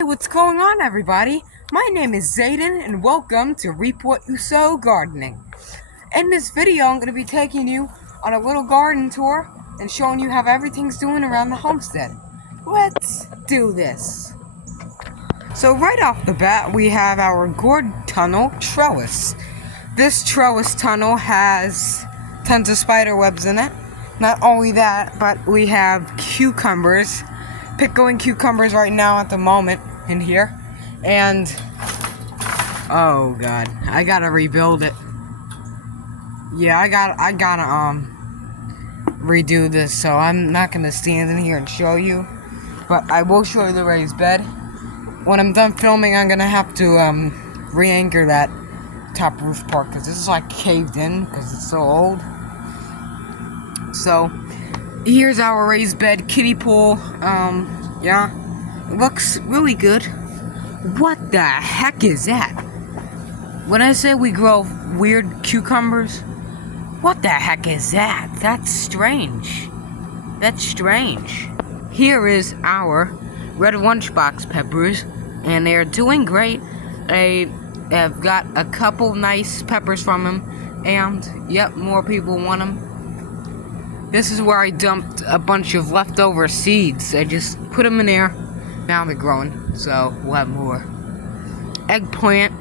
Hey, what's going on, everybody? My name is Zayden, and welcome to Reap What You Sow Gardening. In this video, I'm going to be taking you on a little garden tour and showing you how everything's doing around the homestead. Let's do this. So right off the bat, we have our gourd tunnel trellis. This trellis tunnel has tons of spider webs in it. Not only that, but we have cucumbers, pickling cucumbers right now at the moment in here. And oh god, I gotta rebuild it. Yeah, I gotta redo this, so I'm not gonna stand in here and show you, but I will show you the raised bed. When I'm done filming, I'm gonna have to re-anchor that top roof part, because this is like caved in because it's so old. So here's our raised bed kiddie pool. Yeah, it looks really good. What the heck is that? When I say we grow weird cucumbers, what the heck is that? That's strange. That's strange. Here is our red lunchbox peppers, and they're doing great. I have got a couple nice peppers from them, and yep, more people want them. This is where I dumped a bunch of leftover seeds. I just put them in there. Now they're growing, so we'll have more. Eggplant,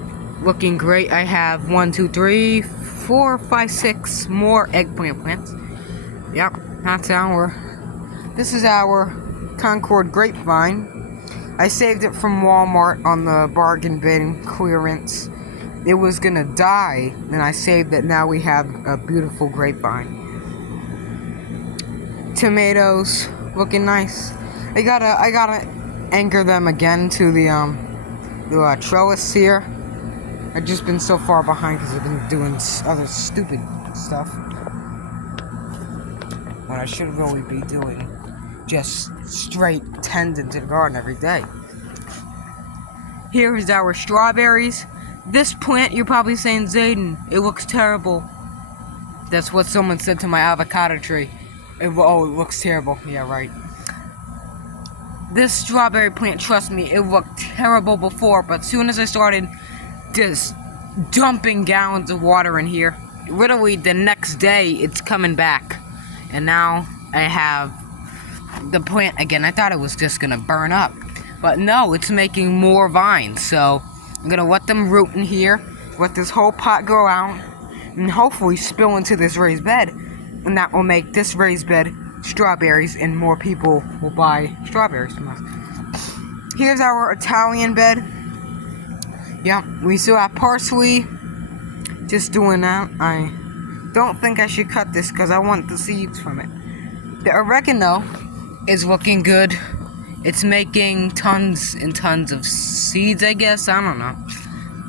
looking great. I have 1, 2, 3, 4, 5, 6 more eggplant plants. Yep, this is our Concord grapevine. I saved it from Walmart on the bargain bin clearance. It was gonna die, and I saved it. Now we have a beautiful grapevine. Tomatoes, looking nice. I gotta anchor them again to the trellis here. I've just been so far behind because I've been doing other stupid stuff when I should really be doing just straight tending to the garden every day. Here is our strawberries. This plant, you're probably saying, Zayden, it looks terrible. That's what someone said to my avocado tree. It looks terrible. Yeah, right. This strawberry plant, trust me, it looked terrible before, but as soon as I started just dumping gallons of water in here, literally the next day, it's coming back. And now I have the plant again. I thought it was just gonna burn up, but no, it's making more vines. So I'm gonna let them root in here, let this whole pot grow out, and hopefully spill into this raised bed. And that will make this raised bed strawberries, and more people will buy strawberries from us. Here's our Italian bed. Yeah, we still have parsley. Just doing that. I don't think I should cut this because I want the seeds from it. The oregano is looking good. It's making tons and tons of seeds, I guess. I don't know.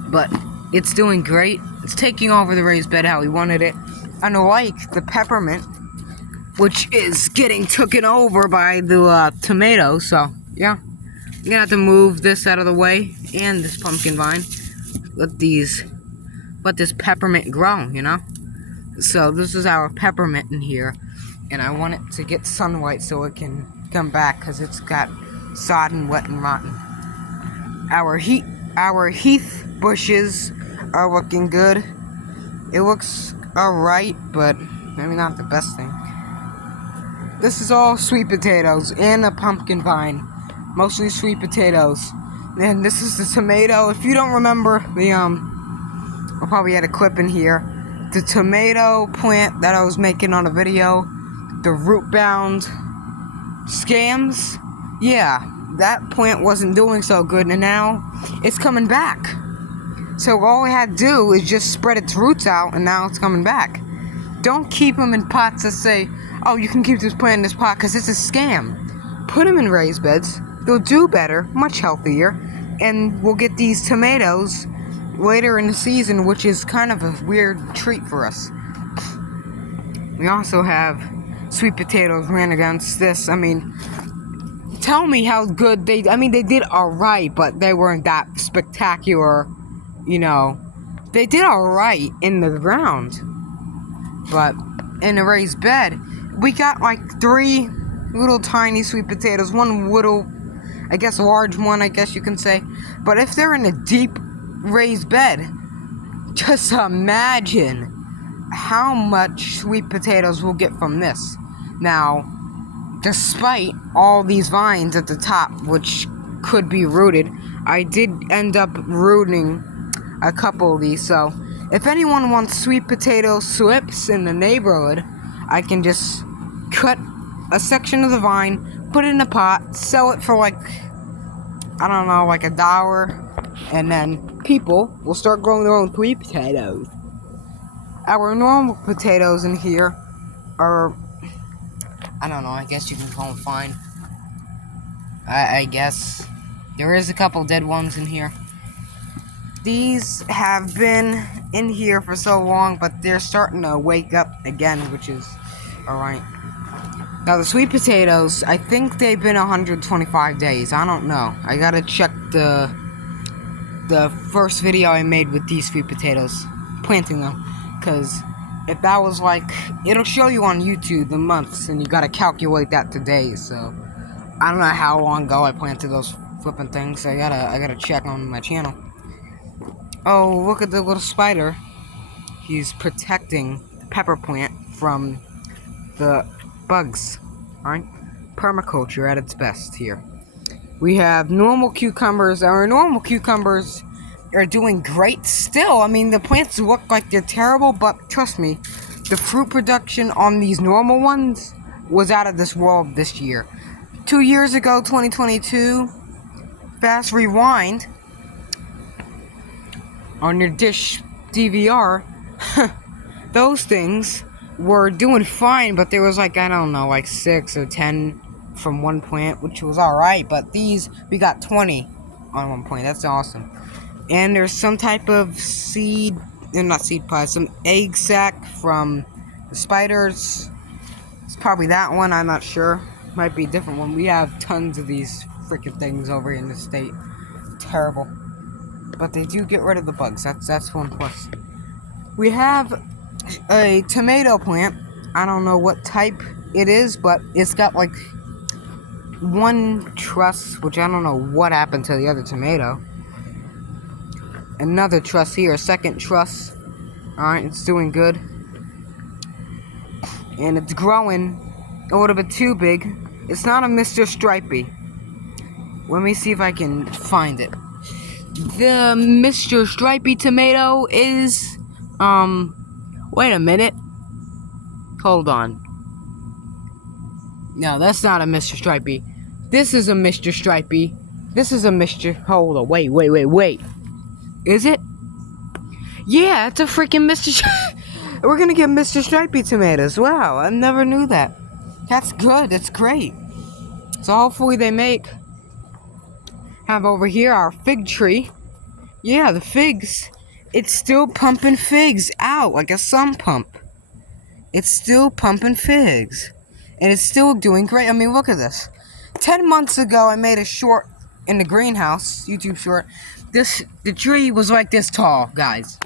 But it's doing great. It's taking over the raised bed how we wanted it. Unlike the peppermint, which is getting taken over by the tomatoes. So, yeah. I'm gonna have to move this out of the way, and this pumpkin vine. Let this peppermint grow, you know? So, this is our peppermint in here, and I want it to get sunlight so it can come back, because it's got sodden, wet, and rotten. Our heath bushes are looking good. It looks alright, but maybe not the best thing. This is all sweet potatoes and a pumpkin vine. Mostly sweet potatoes. And this is the tomato. If you don't remember I'll probably add a clip in here. The tomato plant that I was making on a video. The root bound scams. Yeah, that plant wasn't doing so good, and now it's coming back. So all we had to do is just spread its roots out, and now it's coming back. Don't keep them in pots that say, oh, you can keep this plant in this pot, because it's a scam. Put them in raised beds. They'll do better, much healthier, and we'll get these tomatoes later in the season, which is kind of a weird treat for us. We also have sweet potatoes ran against this. I mean, tell me how good they did alright, but they weren't that spectacular. You know, they did alright in the ground, but in a raised bed, we got like 3 little tiny sweet potatoes, one little I guess a large one, I guess you can say. But if they're in a deep raised bed, just imagine how much sweet potatoes we'll get from this. Now, despite all these vines at the top, which could be rooted, I did end up rooting a couple of these, so if anyone wants sweet potato slips in the neighborhood, I can just cut a section of the vine, put it in a pot, sell it for like, I don't know, like $1, and then people will start growing their own sweet potatoes. Our normal potatoes in here are, I don't know, I guess you can call them fine. I guess. There is a couple dead ones in here. These have been in here for so long, but they're starting to wake up again, which is alright. Now, the sweet potatoes, I think they've been 125 days. I don't know. I gotta check the first video I made with these sweet potatoes, planting them. Because if that was like, it'll show you on YouTube the months, and you gotta calculate that to days. So, I don't know how long ago I planted those flipping things. I gotta check on my channel. Oh, look at the little spider. He's protecting the pepper plant from the bugs. Alright? Permaculture at its best here. We have normal cucumbers. Our normal cucumbers are doing great still. I mean, the plants look like they're terrible, but trust me, the fruit production on these normal ones was out of this world this year. 2 years ago, 2022, fast rewind on your dish DVR, those things were doing fine, but there was like, I don't know, like 6 or 10 from one plant, which was alright, but these, we got 20 on one plant. That's awesome. And there's some type of seed, not seed pod, some egg sac from the spiders. It's probably that one, I'm not sure. Might be a different one. We have tons of these freaking things over in the state. Terrible. But they do get rid of the bugs. That's one plus. We have a tomato plant. I don't know what type it is, but it's got like one truss, which I don't know what happened to the other tomato. Another truss here, a second truss. Alright, it's doing good. And it's growing a little bit too big. It's not a Mr. Stripey. Let me see if I can find it. The Mr. Stripey tomato is, wait a minute. Hold on. No, that's not a Mr. Stripey. This is a Mr. Stripey. This is a Mr. Hold on, wait. Is it? Yeah, it's a freaking Mr. We're gonna get Mr. Stripey tomatoes. Wow, I never knew that. That's good, that's great. So hopefully they have over here our fig tree. Yeah, the figs. It's still pumping figs out like a sump pump. It's still pumping figs. And it's still doing great. I mean, look at this. 10 months ago, I made a short in the greenhouse, YouTube short. The tree was like this tall, guys.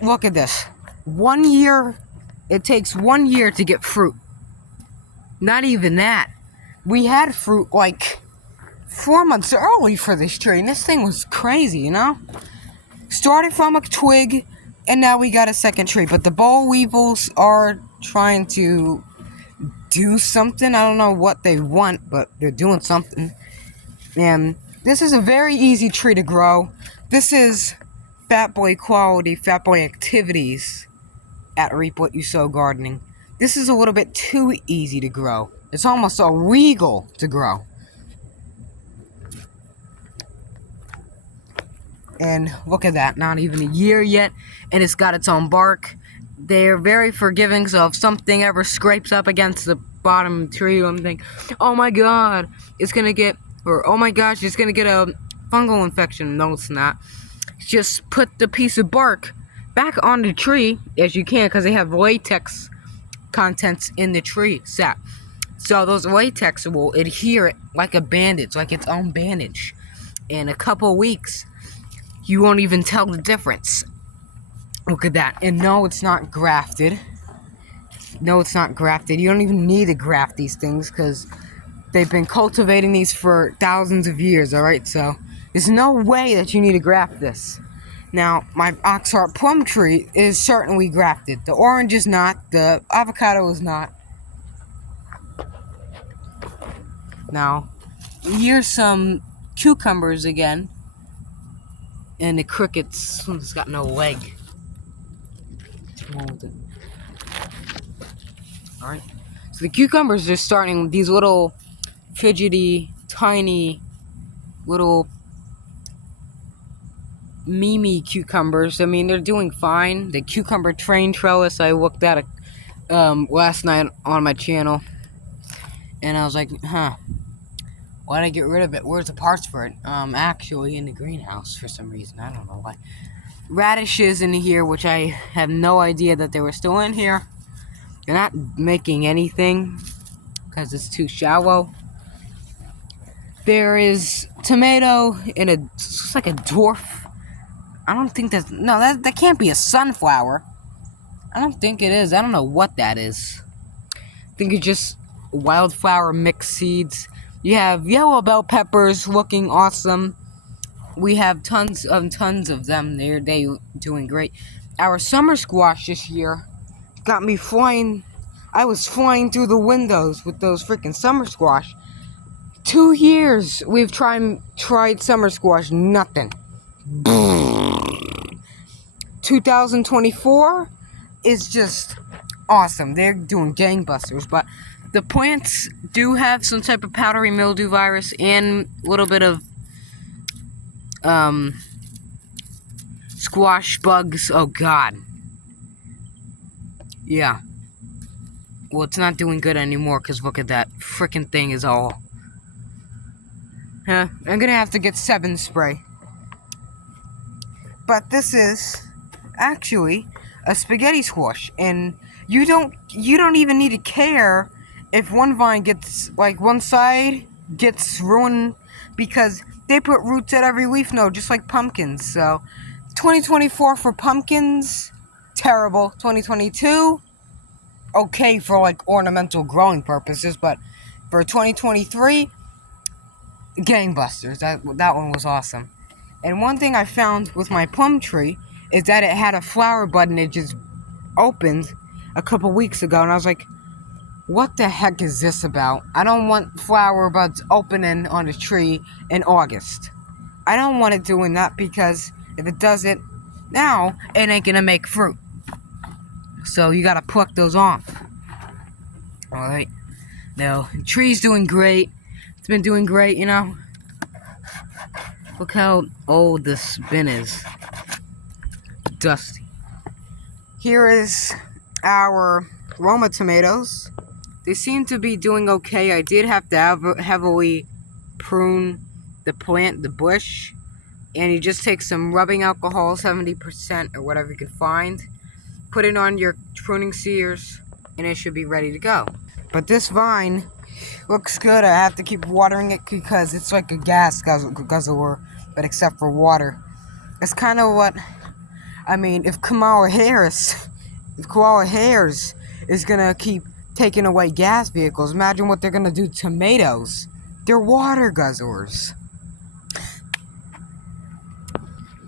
Look at this. 1 year, it takes 1 year to get fruit. Not even that. We had fruit like 4 months early for this tree, and this thing was crazy, you know? Started from a twig, and now we got a second tree. But the boll weevils are trying to do something. I don't know what they want, but they're doing something. And this is a very easy tree to grow. This is Fat Boy quality, Fat Boy activities at Reap What You Sow Gardening. This is a little bit too easy to grow. It's almost illegal to grow. And look at that, not even a year yet, and it's got its own bark. They're very forgiving, so if something ever scrapes up against the bottom of the tree, I'm thinking, oh my god, it's gonna get, or oh my gosh, it's gonna get a fungal infection. No, it's not. Just put the piece of bark back on the tree, as you can, because they have latex contents in the tree sap. So those latex will adhere like a bandage, like its own bandage. In a couple weeks, you won't even tell the difference. Look at that. And no, it's not grafted. No, it's not grafted. You don't even need to graft these things, because They've been cultivating these for thousands of years, alright? So, there's no way that you need to graft this. Now, my Oxheart plum tree is certainly grafted. The orange is not. The avocado is not. Now, here's some cucumbers again. And the cricket's got no leg. It's molded. Alright. So the cucumbers are starting these little fidgety, tiny, little Mimi cucumbers. I mean, they're doing fine. The cucumber train trellis I looked at last night on my channel. And I was like, why'd I get rid of it? Where's the parts for it? Actually in the greenhouse for some reason. I don't know why. Radishes in here, which I have no idea that they were still in here. They're not making anything because it's too shallow. There is tomato in it looks like a dwarf. I don't think that's, no, that can't be a sunflower. I don't think it is. I don't know what that is. I think it's just wildflower mixed seeds. You have yellow bell peppers looking awesome. We have tons of them. They're doing great. Our summer squash this year got me flying. I was flying through the windows with those freaking summer squash. 2 years we've tried summer squash, nothing. 2024 is just awesome. They're doing gangbusters, but the plants do have some type of powdery mildew virus and a little bit of squash bugs. Oh god. Yeah. Well, it's not doing good anymore because look at that. Frickin' thing is all. I'm gonna have to get 7 spray. But this is actually a spaghetti squash, and you don't even need to care if one vine gets, like, one side gets ruined, because they put roots at every leaf node, just like pumpkins. So 2024 for pumpkins, terrible. 2022, okay for like ornamental growing purposes, but for 2023, gangbusters. That one was awesome. And one thing I found with my plum tree is that it had a flower bud and it just opened a couple weeks ago, and I was like, what the heck is this about? I don't want flower buds opening on a tree in August. I don't want it doing that, because if it does it now, it ain't gonna make fruit. So you gotta pluck those off. Alright. Now, the tree's doing great. It's been doing great, you know. Look how old this bin is. Dusty. Here is our Roma tomatoes. They seem to be doing okay. I did have to heavily prune the plant, the bush. And you just take some rubbing alcohol, 70% or whatever you can find. Put it on your pruning shears, and it should be ready to go. But this vine looks good. I have to keep watering it because it's like a gas guzzler, but except for water. It's kind of what, I mean, if Kamala Harris is gonna keep taking away gas vehicles, imagine what they're gonna do to tomatoes. They're water guzzlers.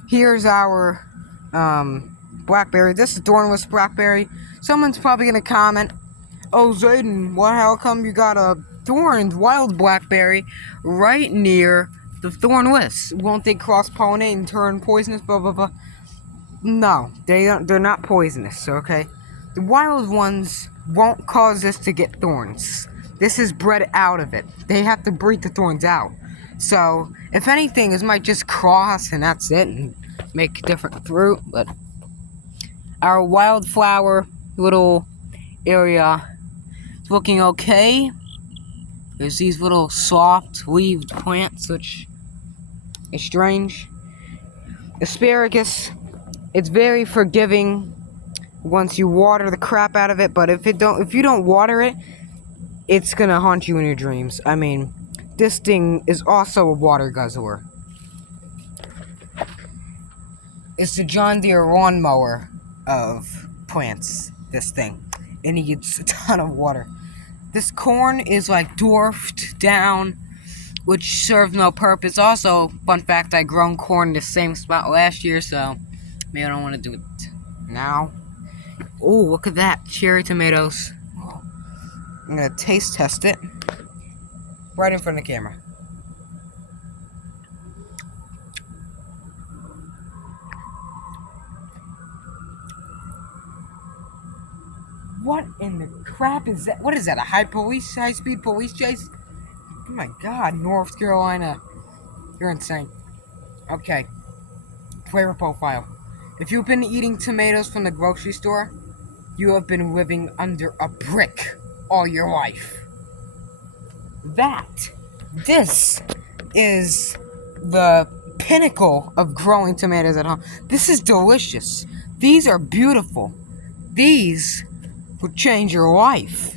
Here's our blackberry. This is thornless blackberry. Someone's probably gonna comment, "Oh, Zayden, how come you got a thorned wild blackberry right near the thornless? Won't they cross-pollinate and turn poisonous, blah, blah, blah?" No, they're not poisonous, okay? The wild ones won't cause this to get thorns. This is bred out of it. They have to breed the thorns out. So, if anything, this might just cross and that's it, and make different fruit. But our wildflower little area is looking okay. There's these little soft-leaved plants, which is strange. Asparagus, it's very forgiving once you water the crap out of it, but if you don't water it, it's gonna haunt you in your dreams. I mean, this thing is also a water guzzler. It's the John Deere lawnmower of plants, this thing. It needs a ton of water. This corn is like dwarfed down, which serves no purpose. Also, fun fact, I grown corn in the same spot last year, so maybe I don't want to do it now. Oh, look at that. Cherry tomatoes. I'm going to taste test it right in front of the camera. What in the crap is that? What is that, a high-speed police chase? Oh my god, North Carolina. You're insane. Okay. Flavor profile. If you've been eating tomatoes from the grocery store, you have been living under a brick all your life. This is the pinnacle of growing tomatoes at home. This is delicious. These are beautiful. These would change your life.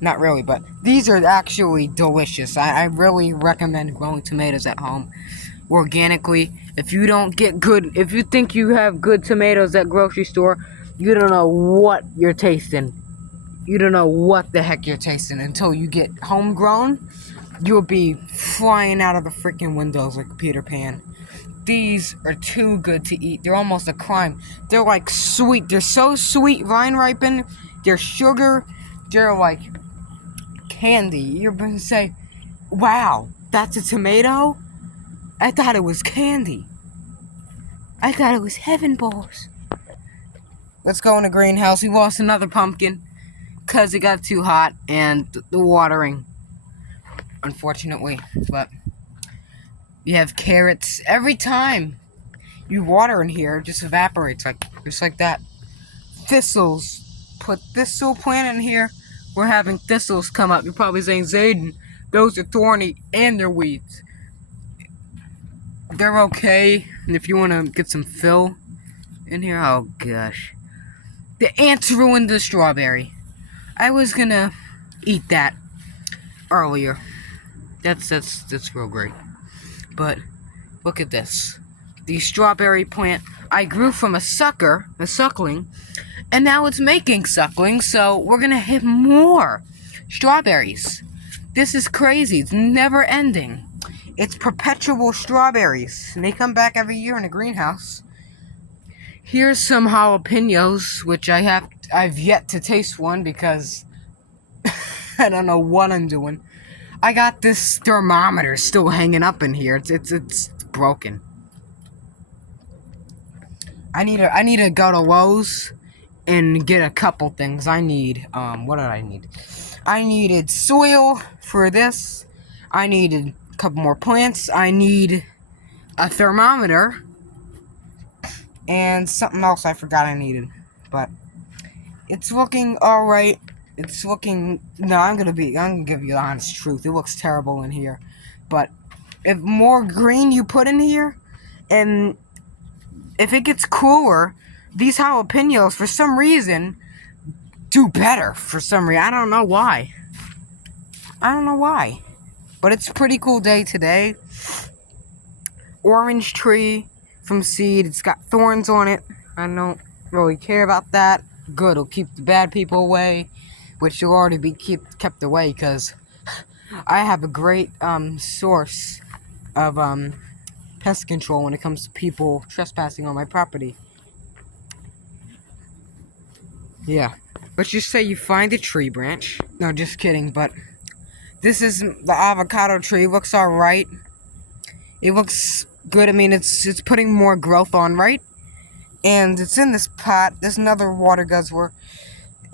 Not really, but these are actually delicious. I really recommend growing tomatoes at home organically. If you think you have good tomatoes at grocery store, you don't know what you're tasting. You don't know what the heck you're tasting until you get homegrown. You'll be flying out of the freaking windows like Peter Pan. These are too good to eat. They're almost a crime. They're like sweet. They're so sweet, vine ripened. They're sugar. They're like candy. You're going to say, wow, that's a tomato? I thought it was candy. I thought it was heaven balls. Let's go in the greenhouse. We lost another pumpkin because it got too hot and the watering, unfortunately. But you have carrots. Every time you water in here, it just evaporates just like that. Thistles. Put thistle plant in here. We're having thistles come up. You're probably saying, Zayden, those are thorny and they're weeds. They're okay. And if you want to get some fill in here, oh gosh. The ants ruined the strawberry. I was gonna eat that earlier. That's real great. But look at this. The strawberry plant I grew from a suckling, and now it's making sucklings, so we're gonna have more strawberries. This is crazy. It's never ending. It's perpetual strawberries, and they come back every year in a greenhouse. Here's some jalapenos, which I've yet to taste one because I don't know what I'm doing. I got this thermometer still hanging up in here. It's broken. I need to go to Lowe's and get a couple things. I need what did I need? I needed soil for this. I needed a couple more plants. I need a thermometer and something else I forgot I needed. But it's looking alright. It's looking... No, I'm gonna give you the honest truth. It looks terrible in here. But if more green you put in here, and if it gets cooler, these jalapenos, for some reason, do better. For some reason. I don't know why. But it's a pretty cool day today. Orange tree from seed. It's got thorns on it. I don't really care about that. Good. It'll keep the bad people away. Which will already be kept away because I have a great source of pest control when it comes to people trespassing on my property. Yeah. Let's just say you find a tree branch. No, just kidding, but this is the avocado tree. It looks alright. It looks good. I mean, it's putting more growth on, right? And it's in this pot. There's another water guzzler.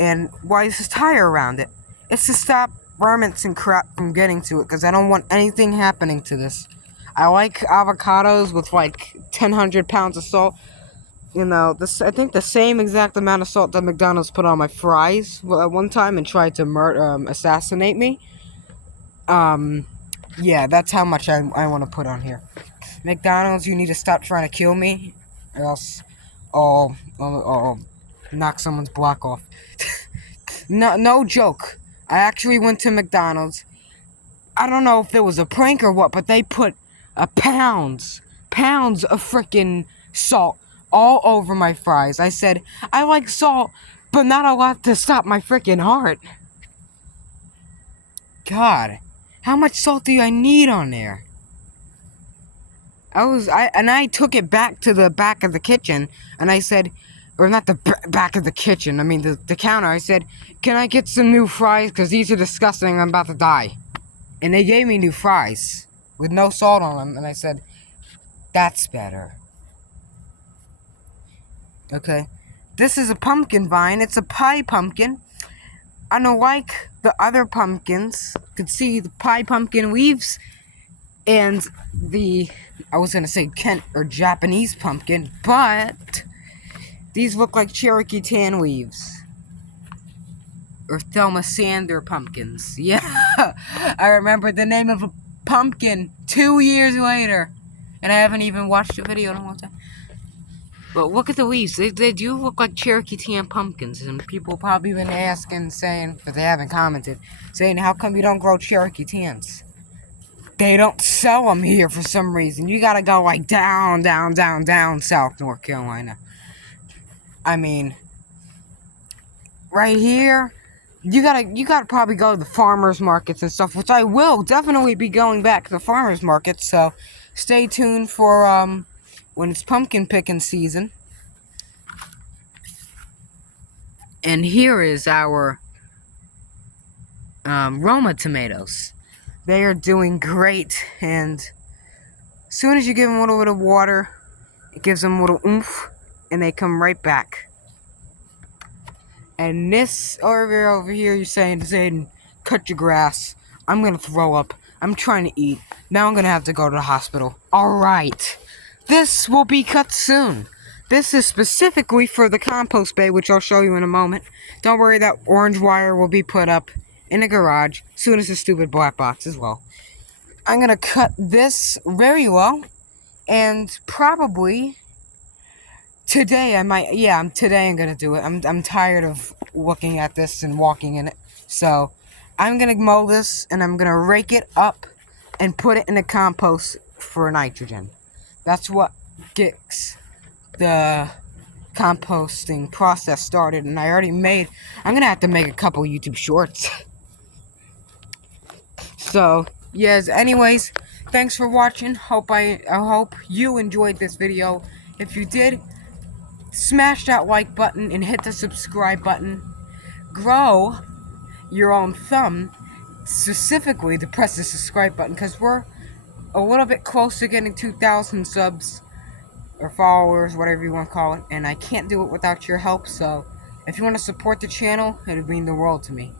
And why is this tire around it? It's to stop varmints and crap from getting to it, because I don't want anything happening to this. I like avocados with like 1,000 pounds of salt. You know, I think the same exact amount of salt that McDonald's put on my fries at one time and tried to assassinate me. Yeah, that's how much I want to put on here. McDonald's, you need to stop trying to kill me, or else I'll knock someone's block off. No joke. I actually went to McDonald's. I don't know if it was a prank or what, but they put pounds of freaking salt all over my fries. I said, I like salt, but not a lot to stop my freaking heart. God, how much salt do I need on there? I took it back to the back of the kitchen, and I said, or not the back of the kitchen, I mean the counter. I said, can I get some new fries? Because these are disgusting, I'm about to die. And they gave me new fries with no salt on them, and I said, that's better. Okay, this is a pumpkin vine. It's a pie pumpkin. Unlike the other pumpkins, you could see the pie pumpkin leaves and I was gonna say Kent or Japanese pumpkin, but these look like Cherokee tan leaves. Or Thelma Sander pumpkins. Yeah, I remember the name of a pumpkin 2 years later. And I haven't even watched the video in a long time. But look at the leaves. They do look like Cherokee tan pumpkins. And people probably been asking, saying, but they haven't commented, saying, how come you don't grow Cherokee tans? They don't sell them here for some reason. You gotta go like down south North Carolina. I mean, right here, you gotta probably go to the farmers markets and stuff, which I will definitely be going back to the farmers markets. So stay tuned for when it's pumpkin picking season. And here is our Roma tomatoes. They are doing great, and as soon as you give them a little bit of water, it gives them a little oomph, and they come right back. And this over here, you're saying, Zayden, cut your grass. I'm gonna throw up. I'm trying to eat. Now I'm gonna have to go to the hospital. Alright. This will be cut soon. This is specifically for the compost bay, which I'll show you in a moment. Don't worry, that orange wire will be put up in the garage, soon as the stupid black box as well. I'm gonna cut this very low, and probably today I'm gonna do it. I'm tired of looking at this and walking in it. So I'm gonna mow this, and I'm gonna rake it up and put it in the compost for nitrogen. That's what gets the composting process started, and I'm gonna have to make a couple YouTube shorts. So, yes, anyways, thanks for watching. I hope you enjoyed this video. If you did, smash that like button and hit the subscribe button. Grow your own thumb, specifically to press the subscribe button, because we're a little bit close to getting 2,000 subs, or followers, whatever you want to call it, and I can't do it without your help, so if you want to support the channel, it would mean the world to me.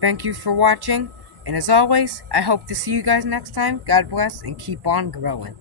Thank you for watching. And as always, I hope to see you guys next time. God bless, and keep on growing.